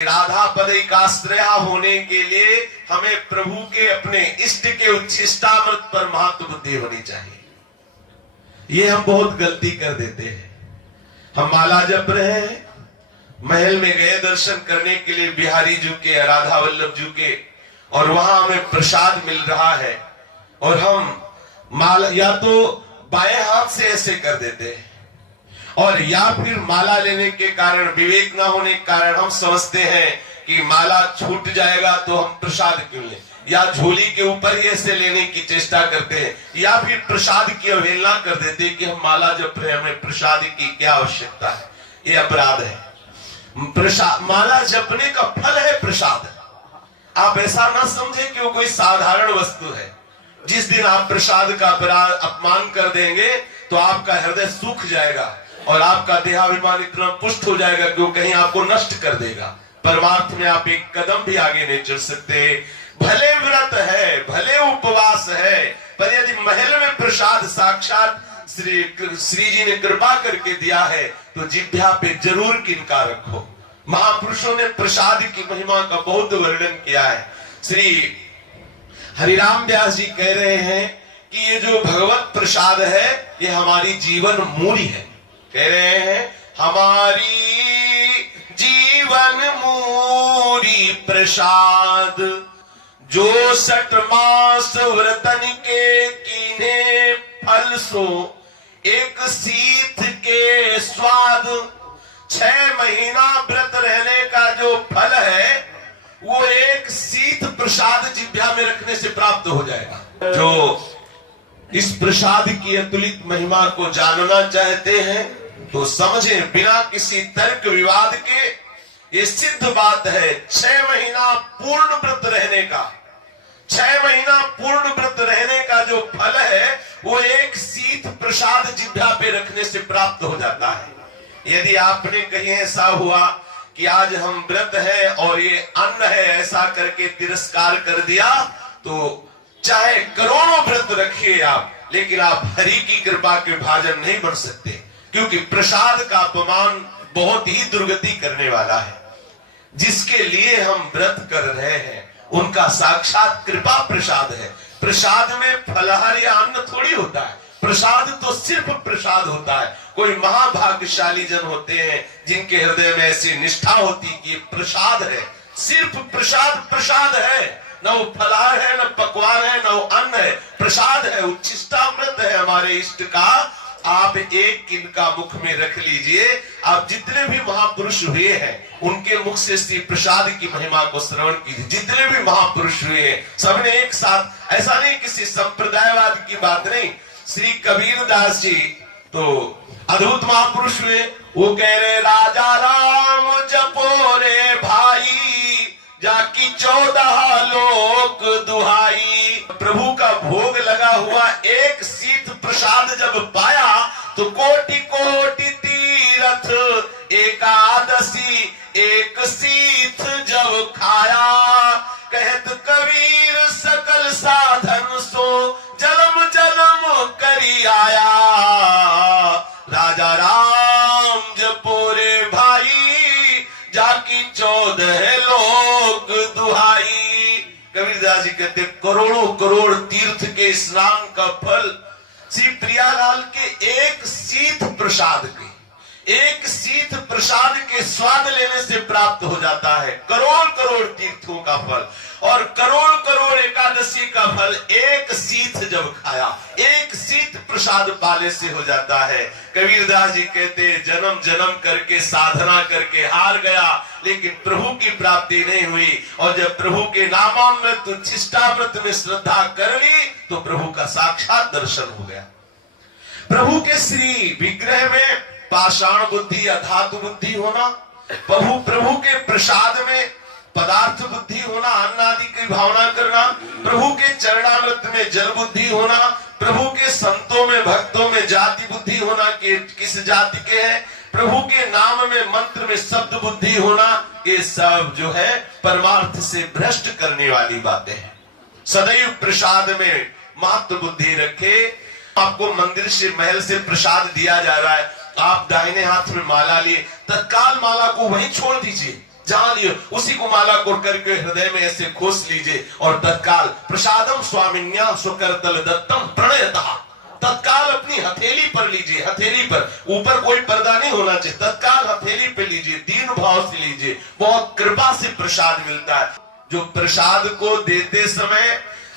राधा पदैकाश्रया होने के लिए हमें प्रभु के अपने इष्ट के उच्छिष्टामृत पर महत्व बुद्धि होनी चाहिए। ये हम बहुत गलती कर देते हैं। हम माला जप रहे हैं, महल में गए दर्शन करने के लिए बिहारी जी के, राधा वल्लभ जी के, और वहां हमें प्रसाद मिल रहा है और हम माला या तो बाएं हाथ से ऐसे कर देते हैं और या फिर माला लेने के कारण, विवेक न होने के कारण हम समझते हैं कि माला छूट जाएगा तो हम प्रसाद क्यों लें, या झोली के ऊपर ही ऐसे लेने की चेष्टा करते हैं, या फिर प्रसाद की अवहेलना कर देते हैं कि हम माला जप रहे हैं, हमें प्रसाद की क्या आवश्यकता है। ये अपराध है। प्रसाद, माला जपने का फल है प्रसाद। आप ऐसा ना समझे कि वो कोई साधारण वस्तु है। जिस दिन आप प्रसाद का अपमान कर देंगे तो आपका हृदय सूख जाएगा और आपका देहाभिमान इतना पुष्ट हो जाएगा कि वो कहीं आपको नष्ट कर देगा। परमार्थ में आप एक कदम भी आगे नहीं चल सकते। भले व्रत है, भले उपवास है, पर यदि महल में प्रसाद साक्षात श्री जी ने कृपा करके दिया है तो जिह्वा पे जरूर किनका रखो। महापुरुषों ने प्रसाद की महिमा का बहुत वर्णन किया है। श्री हरिराम व्यास जी कह रहे हैं कि ये जो भगवत प्रसाद है ये हमारी जीवन मूरी है। कह रहे हैं हमारी जीवन मूरी प्रसाद, जो 60 मास व्रतन के कीने फल सो एक सीथ के स्वाद। 6 महीना व्रत रहने का जो फल है वो एक सीथ प्रसाद जिह्वा में रखने से प्राप्त हो जाएगा। जो इस प्रसाद की अतुलित महिमा को जानना चाहते हैं तो समझें, बिना किसी तर्क विवाद के ये सिद्ध बात है। 6 महीना पूर्ण व्रत रहने का, 6 महीना पूर्ण व्रत रहने का जो फल है वो एक सीथ प्रसाद जिह्वा पे रखने से प्राप्त हो जाता है। यदि आपने कहीं ऐसा हुआ कि आज हम व्रत है और ये अन्न है ऐसा करके तिरस्कार कर दिया तो चाहे करोड़ों व्रत रखिए आप, लेकिन आप हरि की कृपा के भाजन नहीं बन सकते, क्योंकि प्रसाद का अपमान बहुत ही दुर्गति करने वाला है। जिसके लिए हम व्रत कर रहे हैं उनका साक्षात कृपा प्रसाद है। प्रसाद में फलहार या अन्न थोड़ी होता है, प्रसाद तो सिर्फ प्रसाद होता है। कोई महाभाग्यशाली जन होते हैं जिनके हृदय में ऐसी निष्ठा होती कि प्रसाद है, सिर्फ प्रसाद प्रसाद है, न वो फलाहार है, न पकवान है, न वो अन्न है, प्रसाद है, उच्छिष्टामृत है हमारे इष्ट का। आप एक किनका मुख में रख लीजिए। आप जितने भी महापुरुष हुए हैं उनके मुख से श्री प्रसाद की महिमा को श्रवण कीजिए। जितने भी महापुरुष हुए हैं सबने एक साथ, ऐसा नहीं किसी संप्रदायवाद की बात नहीं। श्री कबीरदास जी तो अद्भुत महापुरुष हुए। वो कह रहे राजा राम जपो रे भाई, जाकी 14 लोक दुहाई। प्रभु का भोग लगा हुआ एक सीत प्रसाद जब पाया तो कोटि कोटि तीरथ एकादशी एक सीत जब खाया। कहत कबीर सकल साधन सो जन्म जन्म करी आया। राजा राम जपो रे भाई, जाकी 14 लोक दुहाई। कबीरदास जी कहते करोड़ों करोड़ तीर्थ के स्नान का फल श्री प्रियालाल के एक सीत प्रसाद के, एक सीत प्रसाद के स्वाद लेने से प्राप्त हो जाता है। करोड़ करोड़ तीर्थों का फल और करोड़ करोड़ एकादशी का फल एक सीत जब खाया, एक सीत प्रसाद पाले से हो जाता है। कबीरदास जी कहते जन्म जन्म करके साधना करके हार गया, लेकिन प्रभु की प्राप्ति नहीं हुई। और जब प्रभु के नामामृत उच्छिष्टामृत में श्रद्धा कर ली तो प्रभु का साक्षात दर्शन हो गया। प्रभु के श्री विग्रह में पाषाण बुद्धि अधातु बुद्धि होना, प्रभु के प्रसाद में पदार्थ बुद्धि होना, अन्न आदि की भावना करना, प्रभु के चरणामृत में जल बुद्धि होना, प्रभु के संतों में भक्तों में जाति बुद्धि होना कि किस जाति के हैं, प्रभु के नाम में मंत्र में शब्द बुद्धि होना, ये सब जो है परमार्थ से भ्रष्ट करने वाली बातें हैं। सदैव प्रसाद में महत्व बुद्धि रखे। आपको मंदिर से, महल से प्रसाद दिया जा रहा है, आप दाहिने हाथ में माला लिए, तत्काल माला को वहीं छोड़ दीजिए। जानिए, उसी को माला को करके हृदय में ऐसे खोस लीजिए और तत्काल प्रसादम स्वामिन्या सुकरतल दत्तम प्रणयतः, तत्काल अपनी हथेली पर लीजिए, हथेली पर, ऊपर कोई पर्दा नहीं होना चाहिए, तत्काल हथेली पे लीजिए, दीन भाव से लीजिए, बहुत कृपा से प्रसाद मिलता है। जो प्रसाद को देते समय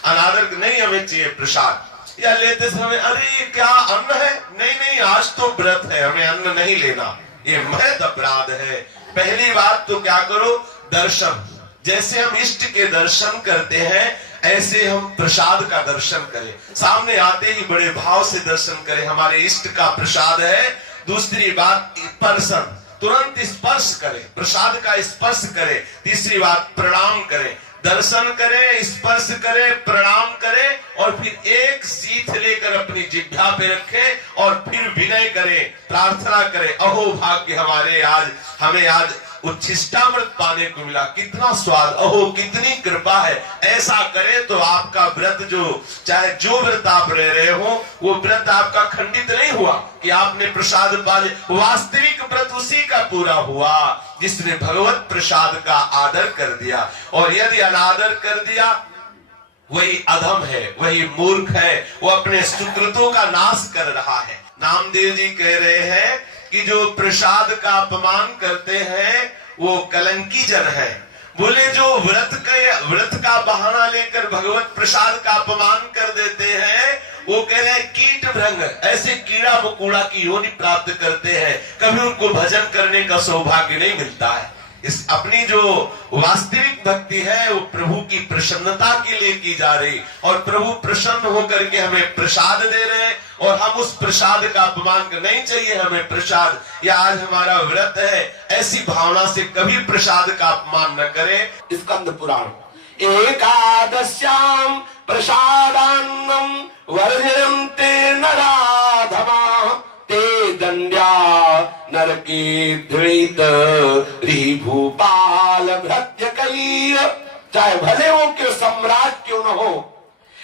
अनादर नहीं हमें चाहिए प्रसाद, या लेते समय अरे ये क्या अन्न है, नहीं नहीं आज तो व्रत है, हमें अन्न नहीं लेना, ये महत अपराध है। पहली बात तो क्या करो, दर्शन, जैसे हम इष्ट के दर्शन करते हैं ऐसे हम प्रसाद का दर्शन करें, सामने आते ही बड़े भाव से दर्शन करें, हमारे इष्ट का प्रसाद है। दूसरी बात स्पर्शन, तुरंत स्पर्श करें, प्रसाद का स्पर्श करें। तीसरी बात प्रणाम करें, दर्शन करें, स्पर्श करें, प्रणाम करें और फिर एक सीथ लेकर अपनी जिह्वा पे रखें और फिर विनय करें, प्रार्थना करें, अहो भाग्य हमारे, आज हमें आज उच्छिष्टामृत पाने को मिला, कितना स्वाद, अहो कितनी कृपा है। ऐसा करें तो आपका व्रत, जो चाहे जो व्रत आप रह रहे हो, वो व्रत आपका खंडित नहीं हुआ कि आपने प्रसाद पा लिया, वास्तविक व्रत उसी का पूरा हुआ जिसने भगवत प्रसाद का आदर कर दिया। और यदि अनादर कर दिया वही अधम है, वही मूर्ख है, वो अपने सुकृतों का नाश कर रहा है। नामदेव जी कह रहे हैं कि जो प्रसाद का अपमान करते हैं वो कलंकी जन है। बोले जो व्रत का बहाना लेकर भगवत प्रसाद का अपमान कर देते हैं, वो कह रहे हैं कीट भृंग, ऐसे कीड़ा मकोड़ा की योनि प्राप्त करते हैं, कभी उनको भजन करने का सौभाग्य नहीं मिलता है। इस अपनी जो वास्तविक भक्ति है वो प्रभु की प्रसन्नता के लिए की जा रही, और प्रभु प्रसन्न होकर के हमें प्रसाद दे रहे हैं और हम उस प्रसाद का अपमान कर, नहीं चाहिए हमें प्रसाद, या आज हमारा व्रत है, ऐसी भावना से कभी प्रसाद का अपमान न करें। स्कंद पुराण एकादश्याम प्रसादान्नम वर्जयन्ते नराधमा ते दंड्या नरके धृत भूपाल भृत्य कई। चाहे भले वो क्यों सम्राट क्यों न हो,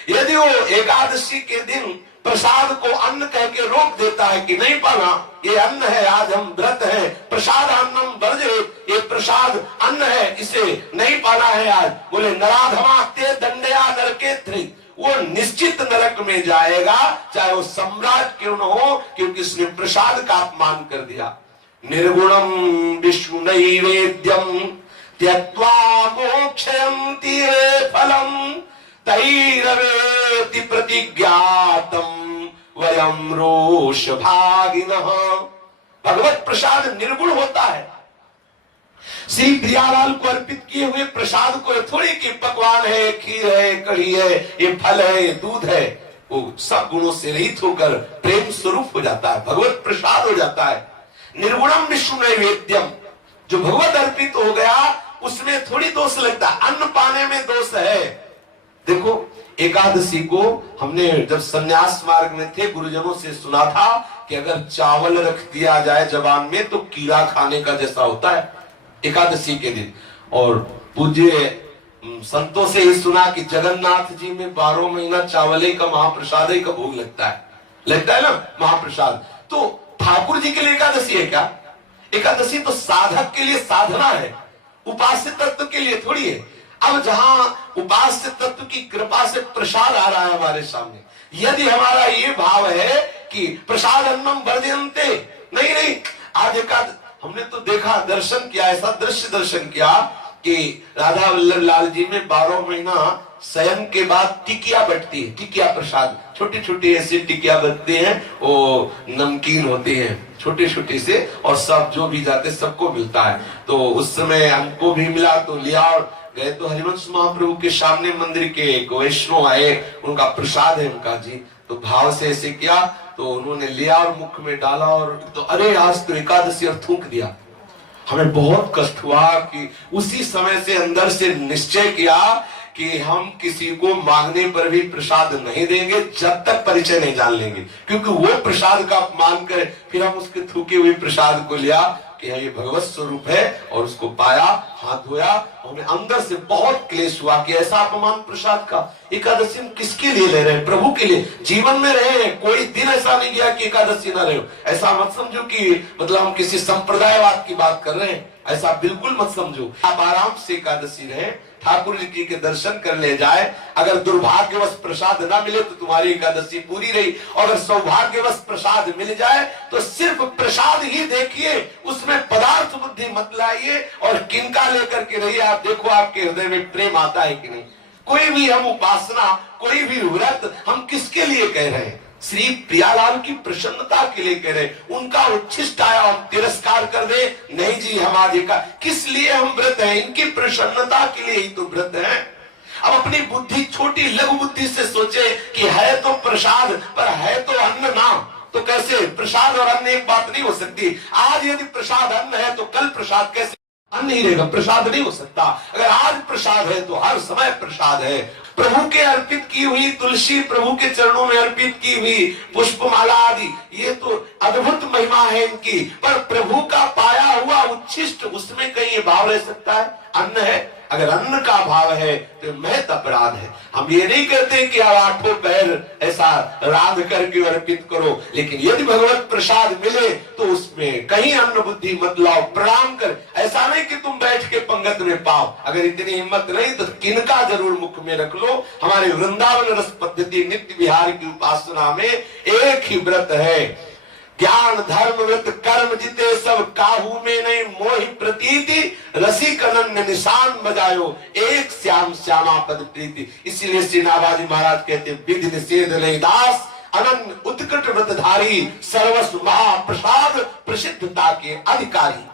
यदि वो एकादशी के दिन प्रसाद को अन्न कह के रोक देता है कि नहीं पाना, ये अन्न है, आज हम व्रत है, प्रसाद अन्नम वर्जे, ये प्रसाद अन्न है, इसे नहीं पाना है आज, बोले नराधमा ते दंडया नरके धृत, वो निश्चित नरक में जाएगा, चाहे वो सम्राट क्यों न हो, क्योंकि उसने प्रसाद का अपमान कर दिया। निर्गुणम विष्णु नैवेद्यम त्यक्त्वा मोक्षयन्ति ये फलम तैरवेति प्रतिज्ञातम वयम रोष भागिनः। भगवत प्रसाद निर्गुण होता है। श्री प्रियालाल को अर्पित किए हुए प्रसाद को थोड़ी कि पकवान है, खीर है, कढ़ी है, ये फल है, ये दूध है, वो सब गुणों से रहित होकर प्रेम स्वरूप हो जाता है, भगवत प्रसाद हो जाता है। निर्गुणम विष्णु नैवेद्यम, जो भगवत अर्पित हो गया उसमें थोड़ी दोष लगता, अन्न पाने में दोष है। देखो एकादशी को हमने जब संन्यास मार्ग में थे गुरुजनों से सुना था कि अगर चावल रख दिया जाए जबान में तो कीड़ा खाने का जैसा होता है एकादशी के दिन। और पूज्य संतों से ही सुना कि जगन्नाथ जी में 12 महीना चावल का महाप्रसाद का भोग लगता है ना महाप्रसाद। तो ठाकुर जी के लिए एकादशी है क्या? एकादशी तो साधक के लिए साधना है, उपास्य तत्व के लिए थोड़ी है। अब जहां उपास्य तत्व की कृपा से प्रसाद आ रहा है हमारे सामने, यदि हमारा ये भाव है कि प्रसाद अन्नम वर्जयन्ते, नहीं आज एकादशी हमने तो देखा, दर्शन किया, ऐसा दृश्य दर्शन किया कि राधा वल्लभ लाल जी में 12 महीना शयन के बाद टिकिया बटती है, टिकिया प्रसाद, छोटी छोटी ऐसी टिकिया बनती हैं, वो नमकीन होती हैं छोटे छोटे से, और सब जो भी जाते सबको मिलता है। तो उस समय हमको भी मिला तो लिया और गए। तो हरिवंश महाप्रभु के सामने मंदिर के एक वैष्णव आए, उनका प्रसाद है उनका जी, तो भाव से ऐसे किया तो उन्होंने लिया और मुख में डाला और तो अरे आज तो एकादशी, और थूक दिया। हमें बहुत कष्ट हुआ कि उसी समय से अंदर से निश्चय किया कि हम किसी को मांगने पर भी प्रसाद नहीं देंगे जब तक परिचय नहीं जान लेंगे, क्योंकि वो प्रसाद का अपमान करे। फिर हम उसके थूके हुए प्रसाद को लिया कि ये भगवत स्वरूप है और उसको पाया, हाथ धोया। हमें अंदर से बहुत क्लेश हुआ कि ऐसा अपमान प्रसाद का। एकादशी हम किसके लिए ले रहे हैं? प्रभु के लिए। जीवन में रहे हैं, कोई दिन ऐसा नहीं गया कि एकादशी ना रहे हो। ऐसा मत समझो कि मतलब हम किसी संप्रदायवाद की बात कर रहे हैं, ऐसा बिल्कुल मत समझो। आप आराम से एकादशी रहे, ठाकुर जी के दर्शन कर ले जाए। अगर दुर्भाग्यवश प्रसाद ना मिले तो तुम्हारी एकादशी पूरी रही, और अगर सौभाग्यवश प्रसाद मिल जाए तो सिर्फ प्रसाद ही देखिए, उसमें पदार्थ बुद्धि मत लाइए और किनका लेकर के रहिए। आप देखो आपके हृदय में प्रेम आता है कि नहीं। कोई भी हम उपासना, कोई भी व्रत हम किसके लिए कह रहे हैं? श्री प्रियालाल की प्रसन्नता के लिए कह रहे, उनका उच्छिष्ट आया और तिरस्कार कर दे, नहीं जी हम आज किस लिए हम व्रत हैं? इनकी प्रसन्नता के लिए ही तो व्रत है। अब अपनी बुद्धि, छोटी लघु बुद्धि से सोचे कि है तो प्रसाद पर है तो अन्न ना, तो कैसे? प्रसाद और अन्न एक बात नहीं हो सकती। आज यदि प्रसाद अन्न है तो कल प्रसाद कैसे अन्न ही रहेगा? प्रसाद नहीं हो सकता। अगर आज प्रसाद है तो हर समय प्रसाद है। प्रभु के अर्पित की हुई तुलसी, प्रभु के चरणों में अर्पित की हुई पुष्पमाला आदि, ये तो अद्भुत महिमा है इनकी। पर प्रभु का पाया हुआ उच्छिष्ट, उसमें कहीं ये भाव रह सकता है? अन्न है, अगर अन्न का भाव है तो महत अपराध है। हम ये नहीं कहते कि आप आठों पैर ऐसा राध करके अर्पित करो, लेकिन यदि भगवत प्रसाद मिले तो उसमें कहीं अन्न बुद्धि मत लाओ, प्रणाम कर। ऐसा नहीं कि तुम बैठ के पंगत में पाओ। अगर इतनी हिम्मत नहीं तो किनका जरूर मुख में रख लो। हमारे वृंदावन रस पद्धति नित्य विहार की उपासना में एक ही व्रत है, ज्ञान धर्म व्रत कर्म जिते सब काहू में नहीं मोहि प्रतीति, रसिक अनन्य निशान बजायो एक श्याम श्यामा पद प्रीति। इसीलिए श्री नाभाजी महाराज कहते विधि निषेध नहीं दास, अनन्य उत्कट व्रतधारी, सर्वस्व महाप्रसाद प्रसिद्धता के अधिकारी।